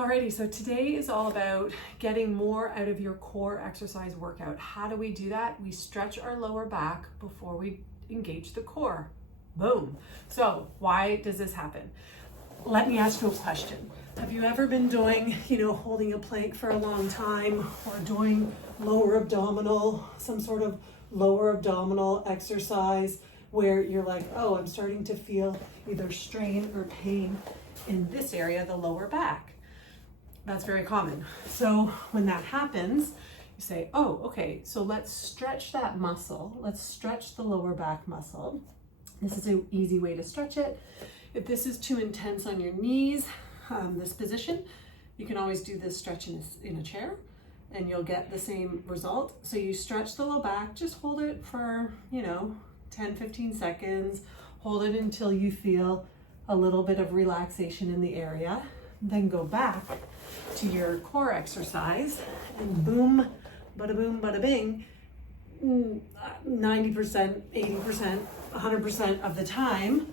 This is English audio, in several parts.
Alrighty, so today is all about getting more out of your core exercise workout. How do we do that? We stretch our lower back before we engage the core. Boom. So why does this happen? Let me ask you a question. Have you ever been doing, holding a plank for a long time, or doing lower abdominal, some sort of lower abdominal exercise where you're like, oh, I'm starting to feel either strain or pain in this area, the lower back? That's very common. So when that happens, you say, oh, okay, so let's stretch that muscle. Let's stretch the lower back muscle. This is an easy way to stretch it. If this is too intense on your knees, this position, you can always do this stretch in a chair and you'll get the same result. So you stretch the low back, just hold it for, 10, 15 seconds. Hold it until you feel a little bit of relaxation in the area. Then go back to your core exercise and boom, bada boom, bada bing, 90%, 80%, 100% of the time,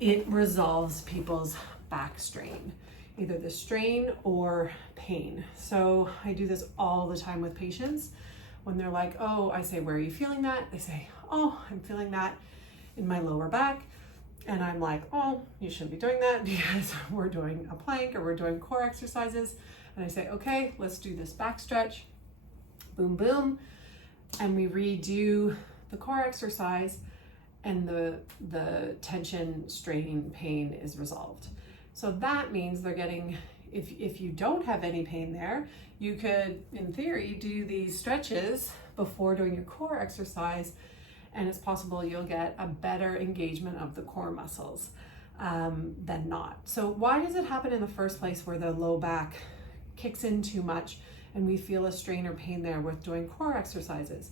it resolves people's back strain, either the strain or pain. So I do this all the time with patients. When they're like, oh, I say, where are you feeling that? They say, oh, I'm feeling that in my lower back. And I'm like, oh, you shouldn't be doing that because we're doing a plank or we're doing core exercises. And I say, okay, let's do this back stretch. Boom, boom. And we redo the core exercise and the tension, strain, pain is resolved. So that means they're getting, if you don't have any pain there, you could, in theory, do these stretches before doing your core exercise, and it's possible you'll get a better engagement of the core muscles than not. So why does it happen in the first place where the low back kicks in too much and we feel a strain or pain there with doing core exercises?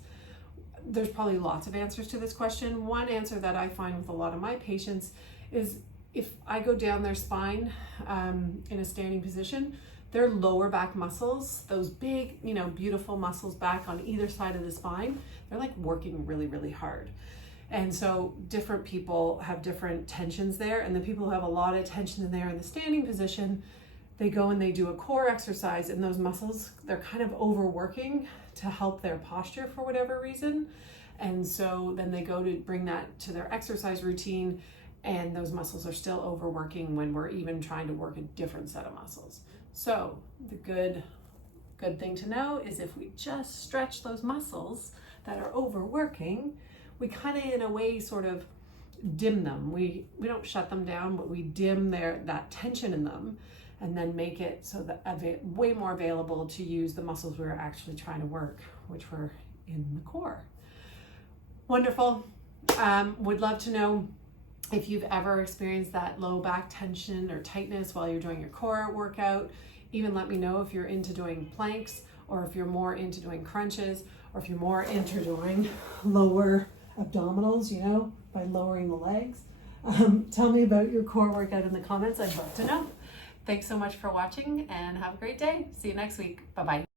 There's probably lots of answers to this question. One answer that I find with a lot of my patients is if I go down their spine in a standing position, their lower back muscles, those big, beautiful muscles back on either side of the spine, they're like working really, really hard. And so different people have different tensions there. And the people who have a lot of tension in there in the standing position, they go and they do a core exercise and those muscles, they're kind of overworking to help their posture for whatever reason. And so then they go to bring that to their exercise routine and those muscles are still overworking when we're even trying to work a different set of muscles. So the good thing to know is if we just stretch those muscles that are overworking, we kind of in a way sort of dim them. We don't shut them down, but we dim that tension in them and then make it so that way more available to use the muscles we're actually trying to work, which were in the core. Wonderful. Would love to know if you've ever experienced that low back tension or tightness while you're doing your core workout. Even let me know if you're into doing planks or if you're more into doing crunches or if you're more into doing lower abdominals, by lowering the legs. Tell me about your core workout in the comments. I'd love to know. Thanks so much for watching and have a great day. See you next week. Bye-bye.